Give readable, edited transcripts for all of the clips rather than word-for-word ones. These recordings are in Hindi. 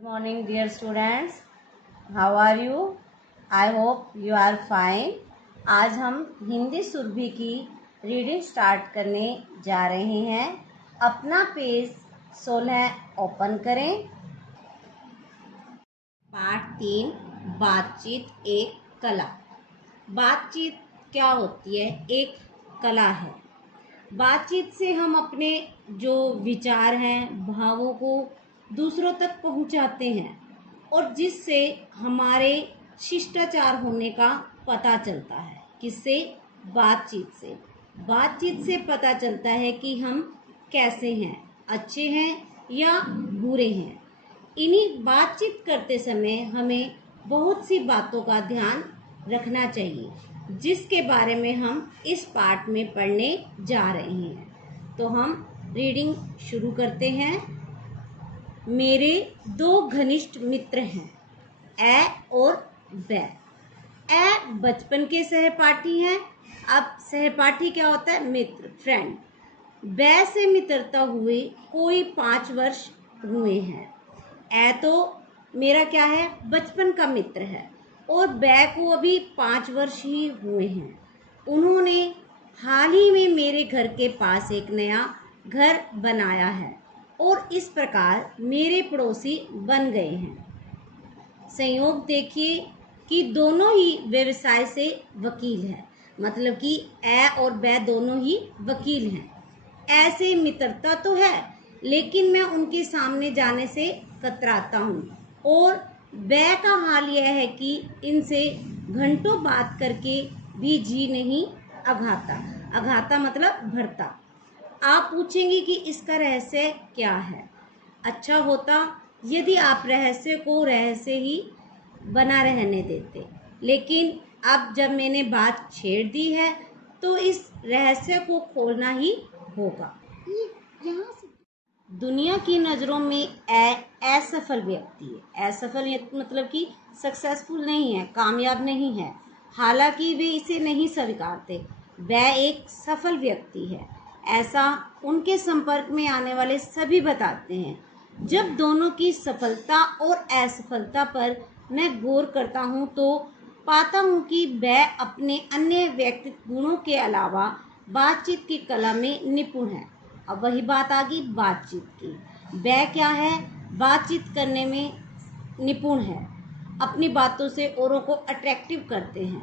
Good morning, dear students. How are you? I hope you are fine. आज हम हिंदी सुरभि की रीडिंग स्टार्ट करने जा रहे हैं। अपना पेज 16 ओपन करें। पाठ 3, बातचीत एक कला। बातचीत क्या होती है? एक कला है। बातचीत से हम अपने जो विचार हैं, भावों को दूसरों तक पहुंचाते हैं और जिससे हमारे शिष्टाचार होने का पता चलता है। किससे? बातचीत से। बातचीत से पता चलता है कि हम कैसे हैं, अच्छे हैं या बुरे हैं। इन्हीं बातचीत करते समय हमें बहुत सी बातों का ध्यान रखना चाहिए, जिसके बारे में हम इस पाठ में पढ़ने जा रहे हैं। तो हम रीडिंग शुरू करते हैं। मेरे दो घनिष्ठ मित्र हैं, ए और बै। ए बचपन के सहपाठी हैं। अब सहपाठी क्या होता है? मित्र, फ्रेंड। बै से मित्रता हुए कोई 5 वर्ष हुए हैं। ए तो मेरा क्या है? बचपन का मित्र है और बै को अभी 5 वर्ष ही हुए हैं। उन्होंने हाल ही में मेरे घर के पास एक नया घर बनाया है और इस प्रकार मेरे पड़ोसी बन गए हैं। संयोग देखिए कि दोनों ही व्यवसाय से वकील हैं। मतलब कि ए और बै दोनों ही वकील हैं। ऐसे मित्रता तो है, लेकिन मैं उनके सामने जाने से कतराता हूँ और बै का हाल यह है कि इनसे घंटों बात करके भी जी नहीं अघाता। अघाता मतलब भरता। आप पूछेंगे कि इसका रहस्य क्या है? अच्छा होता यदि आप रहस्य को रहस्य ही बना रहने देते, लेकिन अब जब मैंने बात छेड़ दी है तो इस रहस्य को खोलना ही होगा। दुनिया की नज़रों में असफल व्यक्ति है। असफल मतलब कि सक्सेसफुल नहीं है, कामयाब नहीं है। हालांकि वे इसे नहीं स्वीकारते। वह एक सफल व्यक्ति है, ऐसा उनके संपर्क में आने वाले सभी बताते हैं। जब दोनों की सफलता और असफलता पर मैं गौर करता हूँ तो पाता हूँ कि वह अपने अन्य व्यक्तित्व गुणों के अलावा बातचीत की कला में निपुण है। अब वही बात आ गई बातचीत की। वह क्या है? बातचीत करने में निपुण है। अपनी बातों से औरों को अट्रैक्टिव करते हैं,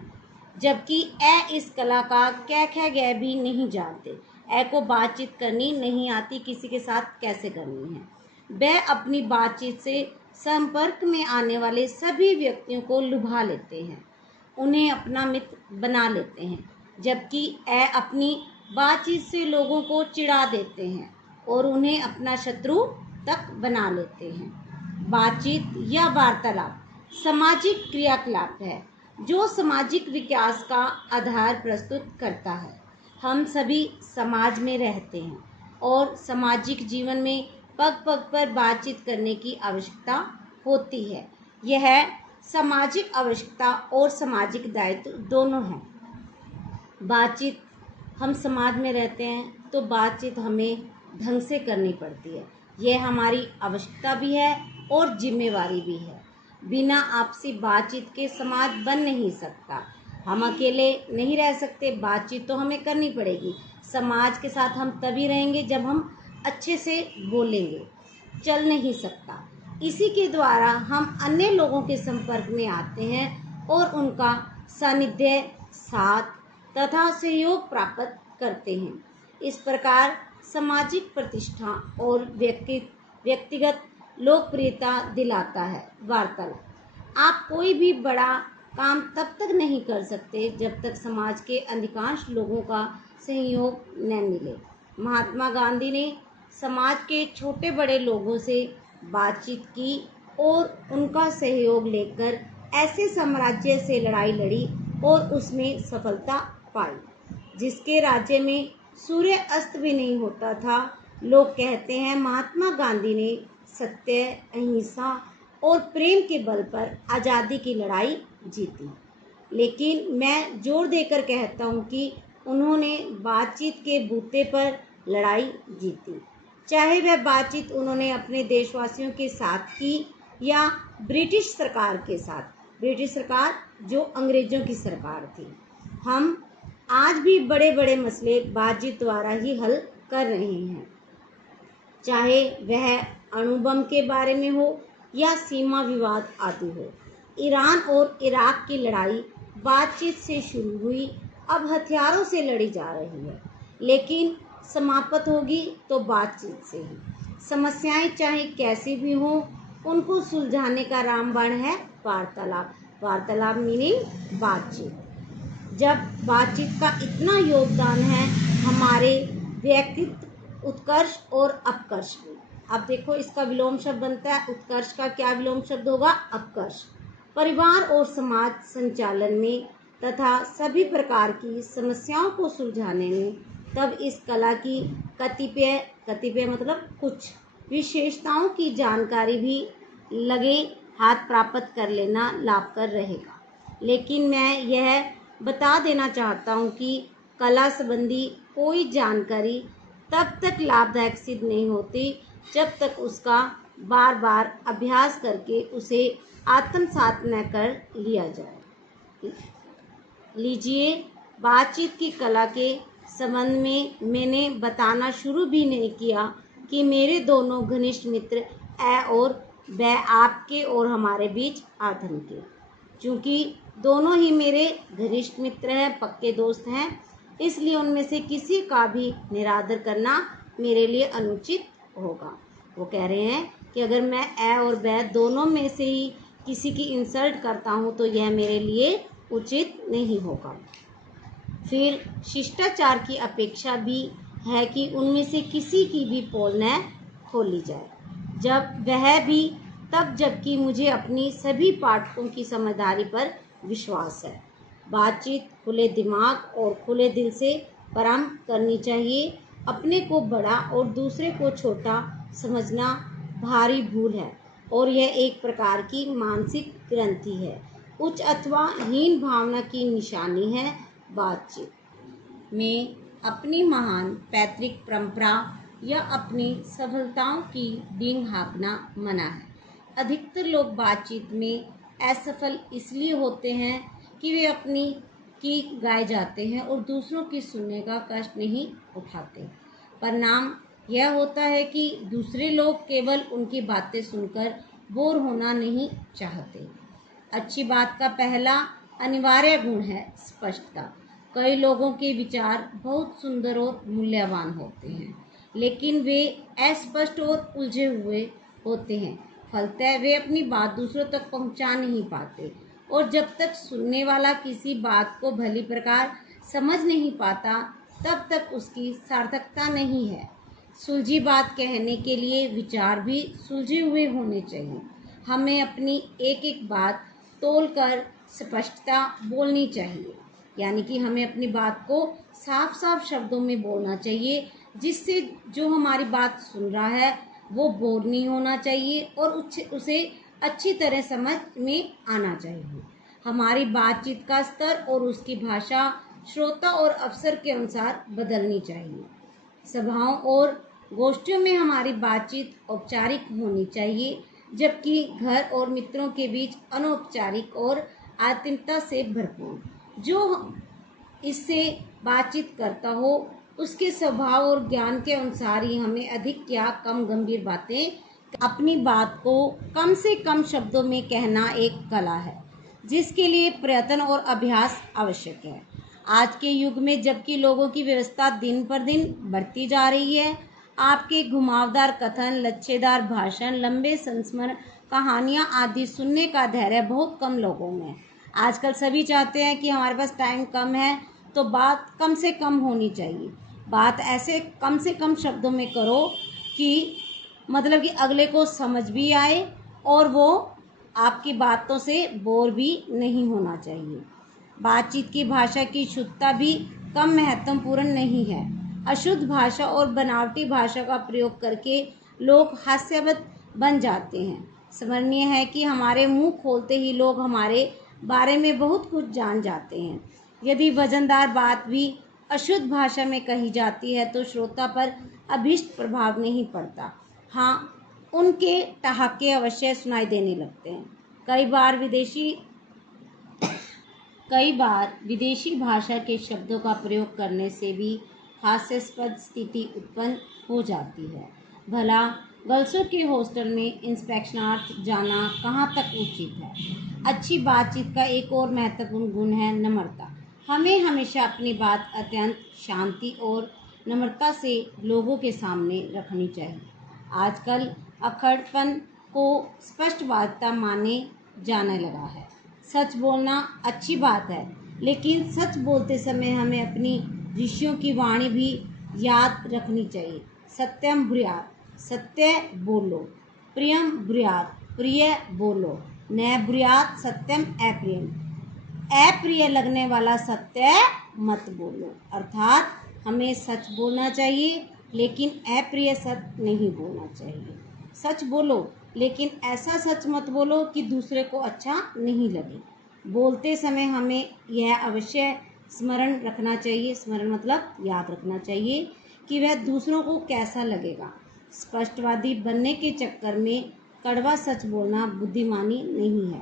जबकि ए इस कला का कै ख गै भी नहीं जानते। ए को बातचीत करनी नहीं आती, किसी के साथ कैसे करनी है। वह अपनी बातचीत से संपर्क में आने वाले सभी व्यक्तियों को लुभा लेते हैं, उन्हें अपना मित्र बना लेते हैं, जबकि ए अपनी बातचीत से लोगों को चिढ़ा देते हैं और उन्हें अपना शत्रु तक बना लेते हैं। बातचीत या वार्तालाप सामाजिक क्रियाकलाप है जो सामाजिक विकास का आधार प्रस्तुत करता है। हम सभी समाज में रहते हैं और सामाजिक जीवन में पग पग पर बातचीत करने की आवश्यकता होती है। यह सामाजिक आवश्यकता और सामाजिक दायित्व दोनों हैं। बातचीत, हम समाज में रहते हैं तो बातचीत हमें ढंग से करनी पड़ती है। यह हमारी आवश्यकता भी है और जिम्मेवारी भी है। बिना आपसी बातचीत के समाज बन नहीं सकता। हम अकेले नहीं रह सकते, बातचीत तो हमें करनी पड़ेगी। समाज के साथ हम तभी रहेंगे जब हम अच्छे से बोलेंगे। चल नहीं सकता। इसी के द्वारा हम अन्य लोगों के संपर्क में आते हैं और उनका सानिध्य, साथ तथा सहयोग प्राप्त करते हैं। इस प्रकार सामाजिक प्रतिष्ठा और व्यक्तिगत लोकप्रियता दिलाता है वार्तालाप। आप कोई भी बड़ा काम तब तक नहीं कर सकते जब तक समाज के अधिकांश लोगों का सहयोग न मिले। महात्मा गांधी ने समाज के छोटे बड़े लोगों से बातचीत की और उनका सहयोग लेकर ऐसे साम्राज्य से लड़ाई लड़ी और उसमें सफलता पाई जिसके राज्य में सूर्य अस्त भी नहीं होता था। लोग कहते हैं महात्मा गांधी ने सत्य, अहिंसा और प्रेम के बल पर आज़ादी की लड़ाई जीती, लेकिन मैं जोर देकर कहता हूँ कि उन्होंने बातचीत के बूते पर लड़ाई जीती। चाहे वह बातचीत उन्होंने अपने देशवासियों के साथ की या ब्रिटिश सरकार के साथ, ब्रिटिश सरकार जो अंग्रेज़ों की सरकार थी। हम आज भी बड़े बड़े मसले बातचीत द्वारा ही हल कर रहे हैं, चाहे वह अणु बम के बारे में हो या सीमा विवाद आदि हो। ईरान और इराक की लड़ाई बातचीत से शुरू हुई, अब हथियारों से लड़ी जा रही है, लेकिन समाप्त होगी तो बातचीत से ही। समस्याएं चाहे कैसी भी हों, उनको सुलझाने का रामबाण है वार्तालाप। वार्तालाप मीनिंग बातचीत। जब बातचीत का इतना योगदान है हमारे व्यक्तित्व उत्कर्ष और अपकर्ष में। अब देखो, इसका विलोम शब्द बनता है, उत्कर्ष का क्या विलोम शब्द होगा? अपकर्ष। परिवार और समाज संचालन में तथा सभी प्रकार की समस्याओं को सुलझाने में तब इस कला की कतिपय मतलब कुछ विशेषताओं की जानकारी भी लगे हाथ प्राप्त कर लेना लाभकर रहेगा। लेकिन मैं यह बता देना चाहता हूँ कि कला संबंधी कोई जानकारी तब तक लाभदायक सिद्ध नहीं होती जब तक उसका बार बार अभ्यास करके उसे आत्मसात न कर लिया जाए। लीजिए, बातचीत की कला के संबंध में मैंने बताना शुरू भी नहीं किया कि मेरे दोनों घनिष्ठ मित्र ए और ब आपके और हमारे बीच आ थमके। चूँकि दोनों ही मेरे घनिष्ठ मित्र हैं, पक्के दोस्त हैं, इसलिए उनमें से किसी का भी निरादर करना मेरे लिए अनुचित होगा। वो कह रहे हैं कि अगर मैं ए और ब दोनों में से ही किसी की इंसल्ट करता हूँ तो यह मेरे लिए उचित नहीं होगा। फिर शिष्टाचार की अपेक्षा भी है कि उनमें से किसी की भी पोल न खोली जाए, जब वह भी तब जबकि मुझे अपनी सभी पाठकों की समझदारी पर विश्वास है। बातचीत खुले दिमाग और खुले दिल से प्रारंभ करनी चाहिए। अपने को बड़ा और दूसरे को छोटा समझना भारी भूल है और यह एक प्रकार की मानसिक ग्रंथि है, उच्च अथवा हीन भावना की निशानी है। बातचीत में अपनी महान पैतृक परंपरा या अपनी सफलताओं की डींग हाँकना मना है। अधिकतर लोग बातचीत में असफल इसलिए होते हैं कि वे अपनी की गाए जाते हैं और दूसरों की सुनने का कष्ट नहीं उठाते। परिणाम यह होता है कि दूसरे लोग केवल उनकी बातें सुनकर बोर होना नहीं चाहते। अच्छी बात का पहला अनिवार्य गुण है स्पष्टता। कई लोगों के विचार बहुत सुंदर और मूल्यवान होते हैं, लेकिन वे अस्पष्ट और उलझे हुए होते हैं। फलतः वे अपनी बात दूसरों तक पहुंचा नहीं पाते और जब तक सुनने वाला किसी बात को भली प्रकार समझ नहीं पाता तब तक उसकी सार्थकता नहीं है। सुलझी बात कहने के लिए विचार भी सुलझे हुए होने चाहिए। हमें अपनी एक एक बात तोलकर स्पष्टता बोलनी चाहिए, यानी कि हमें अपनी बात को साफ साफ शब्दों में बोलना चाहिए, जिससे जो हमारी बात सुन रहा है वो बोर नहीं होना चाहिए और उसे अच्छी तरह समझ में आना चाहिए। हमारी बातचीत का स्तर और उसकी भाषा श्रोता और अवसर के अनुसार बदलनी चाहिए। सभाओं और गोष्ठियों में हमारी बातचीत औपचारिक होनी चाहिए, जबकि घर और मित्रों के बीच अनौपचारिक और आत्मीयता से भरपूर। जो इससे बातचीत करता हो उसके स्वभाव और ज्ञान के अनुसार ही हमें अधिक या कम गंभीर बातें, अपनी बात को कम से कम शब्दों में कहना एक कला है, जिसके लिए प्रयत्न और अभ्यास आवश्यक है। आज के युग में जबकि लोगों की व्यवस्था दिन पर दिन बढ़ती जा रही है, आपके घुमावदार कथन, लच्छेदार भाषण, लंबे संस्मरण, कहानियाँ आदि सुनने का धैर्य बहुत कम लोगों में है। आजकल सभी चाहते हैं कि हमारे पास टाइम कम है तो बात कम से कम होनी चाहिए। बात ऐसे कम से कम शब्दों में करो कि मतलब कि अगले को समझ भी आए और वो आपकी बातों से बोर भी नहीं होना चाहिए। बातचीत की भाषा की शुद्धता भी कम महत्वपूर्ण नहीं है। अशुद्ध भाषा और बनावटी भाषा का प्रयोग करके लोग हास्यास्पद बन जाते हैं। स्मरणीय है कि हमारे मुंह खोलते ही लोग हमारे बारे में बहुत कुछ जान जाते हैं। यदि वजनदार बात भी अशुद्ध भाषा में कही जाती है तो श्रोता पर अभीष्ट प्रभाव नहीं पड़ता। हाँ, उनके ठहाके अवश्य सुनाई देने लगते हैं। कई बार विदेशी भाषा के शब्दों का प्रयोग करने से भी हास्यास्पद स्थिति उत्पन्न हो जाती है। भला गर्ल्सों के हॉस्टल में इंस्पेक्शनार्थ जाना कहाँ तक उचित है। अच्छी बातचीत का एक और महत्वपूर्ण गुण है नम्रता। हमें हमेशा अपनी बात अत्यंत शांति और नम्रता से लोगों के सामने रखनी चाहिए। आजकल अक्खड़पन को स्पष्टवादिता माने जाने लगा है। सच बोलना अच्छी बात है, लेकिन सच बोलते समय हमें अपनी ऋषियों की वाणी भी याद रखनी चाहिए। सत्यम ब्रूयात्, सत्य बोलो। प्रियम ब्रूयात्, प्रिय बोलो। न ब्रूयात् सत्यम अप्रियम, अप्रिय लगने वाला सत्य मत बोलो। अर्थात हमें सच बोलना चाहिए, लेकिन अप्रिय सत्य नहीं बोलना चाहिए। सच बोलो, लेकिन ऐसा सच मत बोलो कि दूसरे को अच्छा नहीं लगे। बोलते समय हमें यह अवश्य स्मरण रखना चाहिए, स्मरण मतलब याद रखना चाहिए कि वह दूसरों को कैसा लगेगा। स्पष्टवादी बनने के चक्कर में कड़वा सच बोलना बुद्धिमानी नहीं है।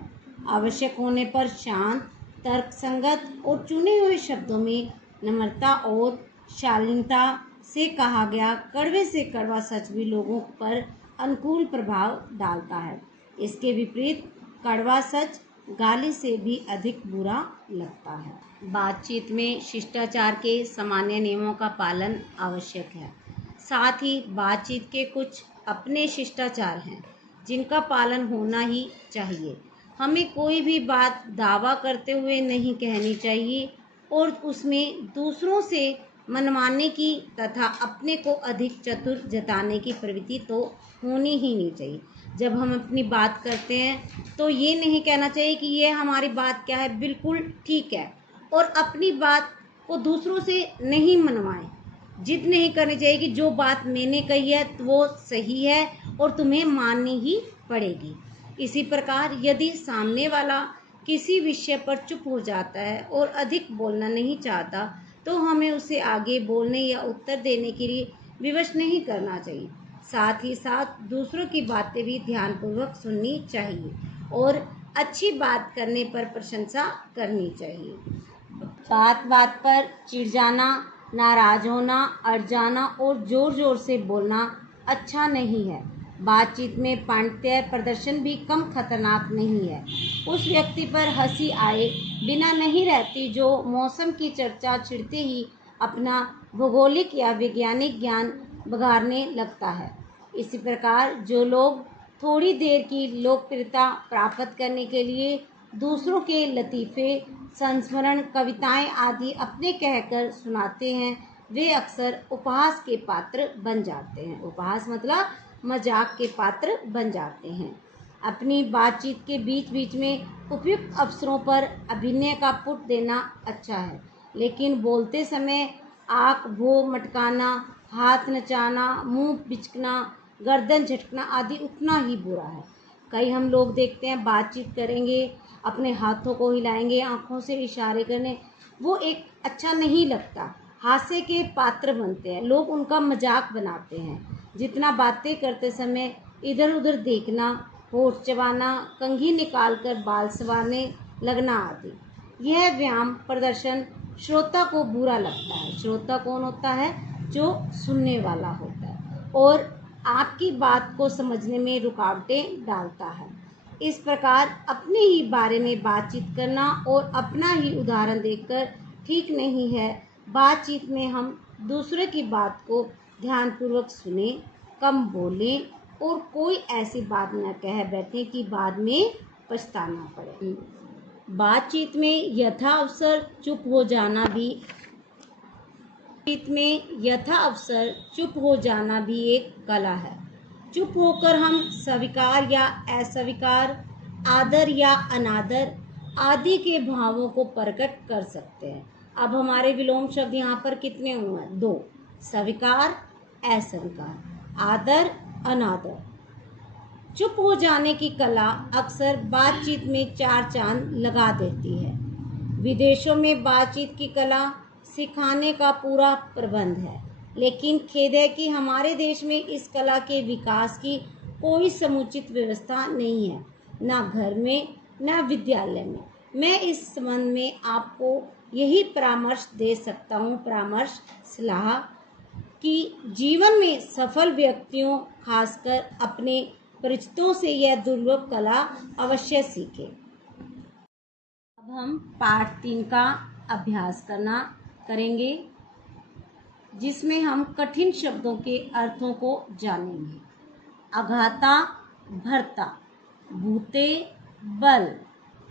आवश्यक होने पर शांत, तर्कसंगत और चुने हुए शब्दों में नम्रता और शालीनता से कहा गया कड़वे से कड़वा सच भी लोगों पर अनुकूल प्रभाव डालता है। इसके विपरीत कड़वा सच गाली से भी अधिक बुरा लगता है। बातचीत में शिष्टाचार के सामान्य नियमों का पालन आवश्यक है। साथ ही बातचीत के कुछ अपने शिष्टाचार हैं जिनका पालन होना ही चाहिए। हमें कोई भी बात दावा करते हुए नहीं कहनी चाहिए और उसमें दूसरों से मनमाने की तथा अपने को अधिक चतुर जताने की प्रवृत्ति तो होनी ही नहीं चाहिए। जब हम अपनी बात करते हैं तो ये नहीं कहना चाहिए कि ये हमारी बात क्या है, बिल्कुल ठीक है, और अपनी बात को दूसरों से नहीं मनवाएं। जिद नहीं करनी चाहिए कि जो बात मैंने कही है तो वो सही है और तुम्हें माननी ही पड़ेगी। इसी प्रकार यदि सामने वाला किसी विषय पर चुप हो जाता है और अधिक बोलना नहीं चाहता तो हमें उसे आगे बोलने या उत्तर देने के लिए विवश नहीं करना चाहिए। साथ ही साथ दूसरों की बातें भी ध्यानपूर्वक सुननी चाहिए और अच्छी बात करने पर प्रशंसा करनी चाहिए। बात बात पर चिढ़ जाना, नाराज होना, अड़ जाना और जोर जोर से बोलना अच्छा नहीं है। बातचीत में पांडित्य प्रदर्शन भी कम खतरनाक नहीं है। उस व्यक्ति पर हंसी आए बिना नहीं रहती जो मौसम की चर्चा छिड़ते ही अपना भौगोलिक या वैज्ञानिक ज्ञान बघाड़ने लगता है। इसी प्रकार जो लोग थोड़ी देर की लोकप्रियता प्राप्त करने के लिए दूसरों के लतीफ़े, संस्मरण, कविताएं आदि अपने कहकर सुनाते हैं, वे अक्सर उपहास के पात्र बन जाते हैं। उपहास मतलब मजाक के पात्र बन जाते हैं। अपनी बातचीत के बीच बीच में उपयुक्त अवसरों पर अभिनय का पुट देना अच्छा है, लेकिन बोलते समय आँख भो मटकाना, हाथ नचाना, मुंह बिचकना, गर्दन झटकना आदि उतना ही बुरा है। कई हम लोग देखते हैं बातचीत करेंगे, अपने हाथों को हिलाएंगे, आँखों से इशारे करने, वो एक अच्छा नहीं लगता। हास्य के पात्र बनते हैं, लोग उनका मजाक बनाते हैं। जितना बातें करते समय इधर उधर देखना, होठ चबाना, कंघी निकाल कर बाल संवारने लगना आदि, यह व्यायाम प्रदर्शन श्रोता को बुरा लगता है। श्रोता कौन होता है? जो सुनने वाला होता है और आपकी बात को समझने में रुकावटें डालता है। इस प्रकार अपने ही बारे में बातचीत करना और अपना ही उदाहरण देकर ठीक नहीं है। बातचीत में हम दूसरे की बात को ध्यानपूर्वक सुने, कम बोलें और कोई ऐसी बात न कह बैठे कि बाद में पछताना पड़े। बातचीत में यथा अवसर चुप हो जाना भी एक कला है। चुप होकर हम स्वीकार या अस्वीकार, आदर या अनादर आदि के भावों को प्रकट कर सकते हैं। अब हमारे विलोम शब्द यहाँ पर कितने हुए? 2। स्वीकार, अस्वीकार, आदर, अनादर। चुप हो जाने की कला अक्सर बातचीत में 4 चांद लगा देती है। विदेशों में बातचीत की कला सिखाने का पूरा प्रबंध है, लेकिन खेद है कि हमारे देश में इस कला के विकास की कोई समुचित व्यवस्था नहीं है, ना घर में ना विद्यालय में। मैं इस संबंध में आपको यही परामर्श दे सकता हूँ, परामर्श सलाह, कि जीवन में सफल व्यक्तियों खासकर अपने परिचितों से यह दुर्लभ कला अवश्य सीखें। अब हम पाठ 3 का अभ्यास करेंगे, जिसमें हम कठिन शब्दों के अर्थों को जानेंगे। अघाता भर्ता, भूते बल,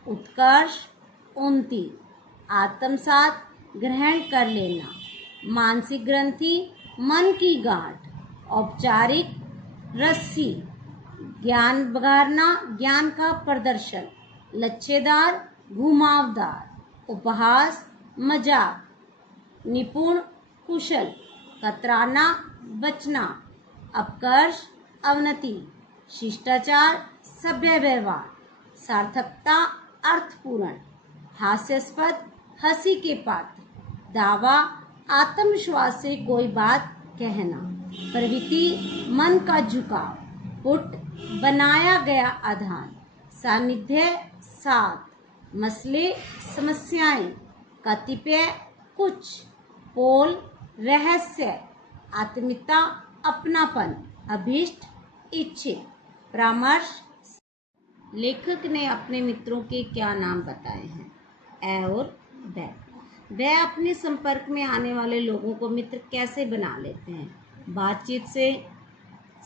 उत्कर्ष उन्नति, आत्मसात ग्रहण कर लेना, मानसिक ग्रंथि मन की गांठ, औपचारिक रस्सी, ज्ञान बघारना ज्ञान का प्रदर्शन, लच्छेदार घुमावदार, उपहास मजाक, निपुण कुशल, कतराना बचना, अपकर्ष अवनति, शिष्टाचार सभ्य व्यवहार, सार्थकता अर्थपूर्ण, हास्यास्पद हंसी के पात्र, दावा आत्मविश्वास से कोई बात कहना, प्रवृत्ति मन का झुकाव, पुट बनाया गया आधान, सानिध्य साथ, मसले समस्याएं, कतिपय कुछ, पोल रहस्य, आत्मीयता अपनापन, अभीष्ट इच्छित। परामर्श। लेखक ने अपने मित्रों के क्या नाम बताए हैं? ए और बै। वह अपने संपर्क में आने वाले लोगों को मित्र कैसे बना लेते हैं? बातचीत से।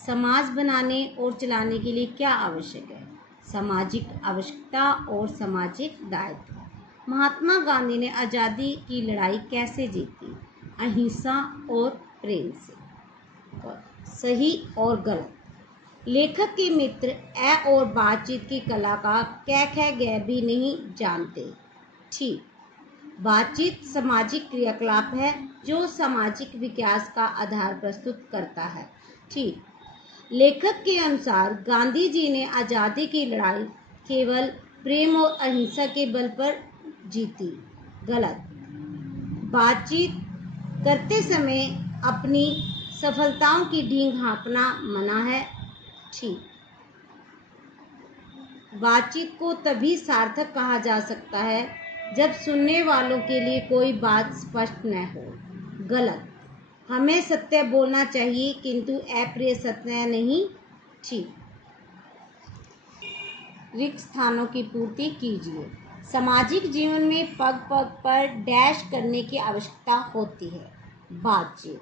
समाज बनाने और चलाने के लिए क्या आवश्यक है? सामाजिक आवश्यकता और सामाजिक दायित्व। महात्मा गांधी ने आज़ादी की लड़ाई कैसे जीती? अहिंसा और प्रेम से। सही और गलत। लेखक के मित्र ए और बातचीत की कला का कै ख गै भी नहीं जानते। ठीक। बातचीत सामाजिक क्रियाकलाप है जो सामाजिक विकास का आधार प्रस्तुत करता है। ठीक। लेखक के अनुसार गांधी जी ने आज़ादी की लड़ाई केवल प्रेम और अहिंसा के बल पर जीती। गलत। बातचीत करते समय अपनी सफलताओं की ढींग हाँकना मना है। ठीक। बातचीत को तभी सार्थक कहा जा सकता है जब सुनने वालों के लिए कोई बात स्पष्ट न हो। गलत। हमें सत्य बोलना चाहिए किंतु अप्रिय सत्य नहीं। ठीक। रिक्त स्थानों की पूर्ति कीजिए। सामाजिक जीवन में पग पग पर डैश करने की आवश्यकता होती है। बातचीत।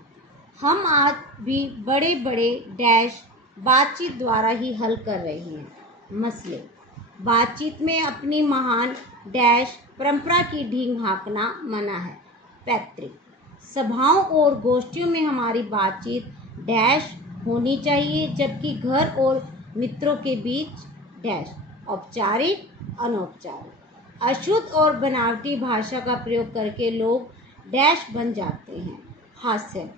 हम आज भी बड़े बड़े डैश बातचीत द्वारा ही हल कर रहे हैं। मसले। बातचीत में अपनी महान डैश परंपरा की ढींग हाँकना मना है। पैतृक। सभाओं और गोष्ठियों में हमारी बातचीत डैश होनी चाहिए, जबकि घर और मित्रों के बीच डैश औपचारिक अनौपचारिक। अशुद्ध और बनावटी भाषा का प्रयोग करके लोग डैश बन जाते हैं। हास्य।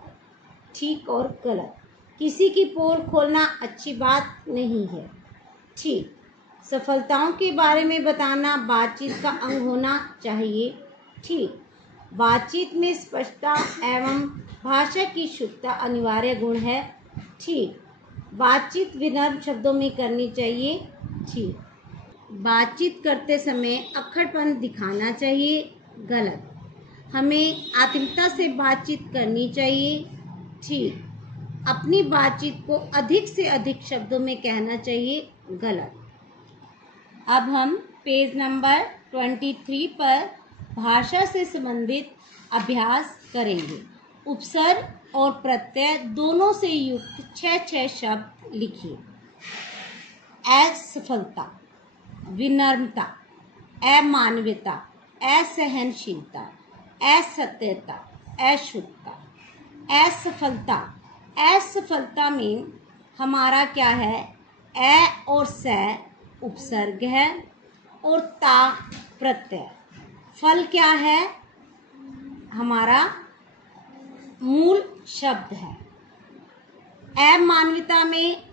ठीक और गलत। किसी की पोल खोलना अच्छी बात नहीं है। ठीक। सफलताओं के बारे में बताना बातचीत का अंग होना चाहिए। ठीक। बातचीत में स्पष्टता एवं भाषा की शुद्धता अनिवार्य गुण है। ठीक। बातचीत विनम्र शब्दों में करनी चाहिए। ठीक। बातचीत करते समय अक्खड़पन दिखाना चाहिए। गलत। हमें आत्मीयता से बातचीत करनी चाहिए। ठीक। अपनी बातचीत को अधिक से अधिक शब्दों में कहना चाहिए। गलत। अब हम पेज नंबर 23 पर भाषा से संबंधित अभ्यास करेंगे। उपसर्ग और प्रत्यय दोनों से युक्त 6 शब्द लिखिए। असफलता, विनम्रता, अमानवीयता, असहनशीलता, असत्यता, अशुद्धता। असफलता। असफलता में हमारा क्या है? ए और स उपसर्ग है और ता प्रत्यय। फल क्या है? हमारा मूल शब्द है। अमानवीयता में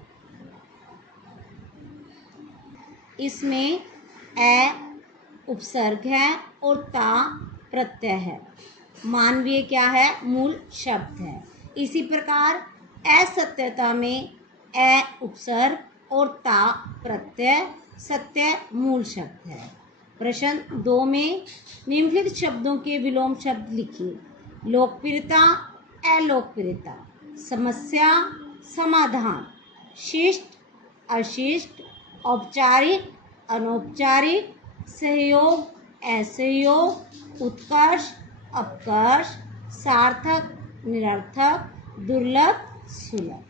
इसमें ए उपसर्ग है और ता प्रत्यय है। मानवीय क्या है? मूल शब्द है। इसी प्रकार असत्यता में ए उपसर्ग और ता प्रत्यय, सत्य मूल शब्द है। प्रश्न 2 में निम्नलिखित शब्दों के विलोम शब्द लिखिए। लोकप्रियता, अलोकप्रियता, समस्या, समाधान, शिष्ट, अशिष्ट, औपचारिक, अनौपचारिक, सहयोग, असहयोग, उत्कर्ष, अपकर्ष, सार्थक, निरर्थक, दुर्लभ, सुलभ।